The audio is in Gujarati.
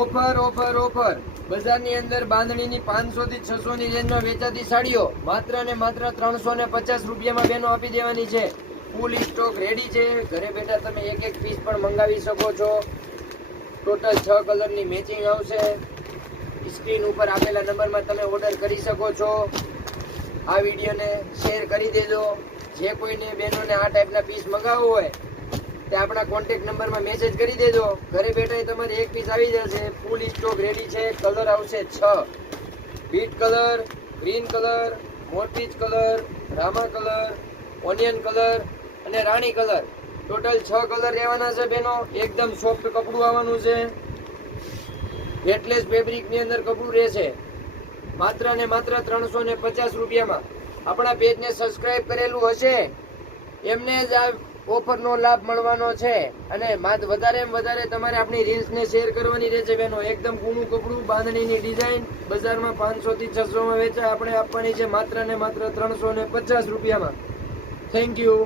ઓફર ઓફર ઓફર બજારની અંદર બાંધણીની 500 થી 600 ની રેન્જમાં વેચાતી સાડીઓ માત્ર ને માત્ર 350 રૂપિયામાં બેનો આપી દેવાની છે. ફૂલ સ્ટોક રેડી છે. ઘરે બેઠા તમે એક એક પીસ પણ મંગાવી શકો છો. ટોટલ 6 કલરની મેચિંગ આવશે. સ્ક્રીન ઉપર આપેલા નંબરમાં તમે ઓર્ડર કરી શકો છો. આ વિડીયોને શેર કરી દેજો. જે કોઈને બહેનોને આ ટાઈપના પીસ મંગાવવું હોય તે આપણા કોન્ટેક્ટ નંબરમાં મેસેજ કરી દેજો. ઘરે બેઠા તમારે એક પીસ આવી જશે. ફૂલ સ્ટોક રેડી છે. કલર આવશે 6: બીટ કલર, ગ્રીન કલર, મોરપીચ કલર, રામા કલર, ઓનિયન કલર અને રાણી કલર. ટોટલ 6 કલર રહેવાના છે બેનો. એકદમ સોફ્ટ કપડું આવવાનું છે. વેટલેસ ફેબ્રિકની અંદર કપડું રહેશે. માત્ર ને માત્ર 350 રૂપિયામાં. આપણા પેજને સબસ્ક્રાઇબ કરેલું હશે એમને જ આ ઓફરનો લાભ મળવાનો છે. અને વધારે તમારે આપણી રીલ્સને શેર કરવાની રહેશે બેનો. એકદમ કૂણું કપડું, બાંધણીની ડિઝાઇન. બજારમાં 500 થી 600 માં વેચાય, આપણે આપવાની છે માત્ર ને માત્ર 350 રૂપિયામાં. Thank you.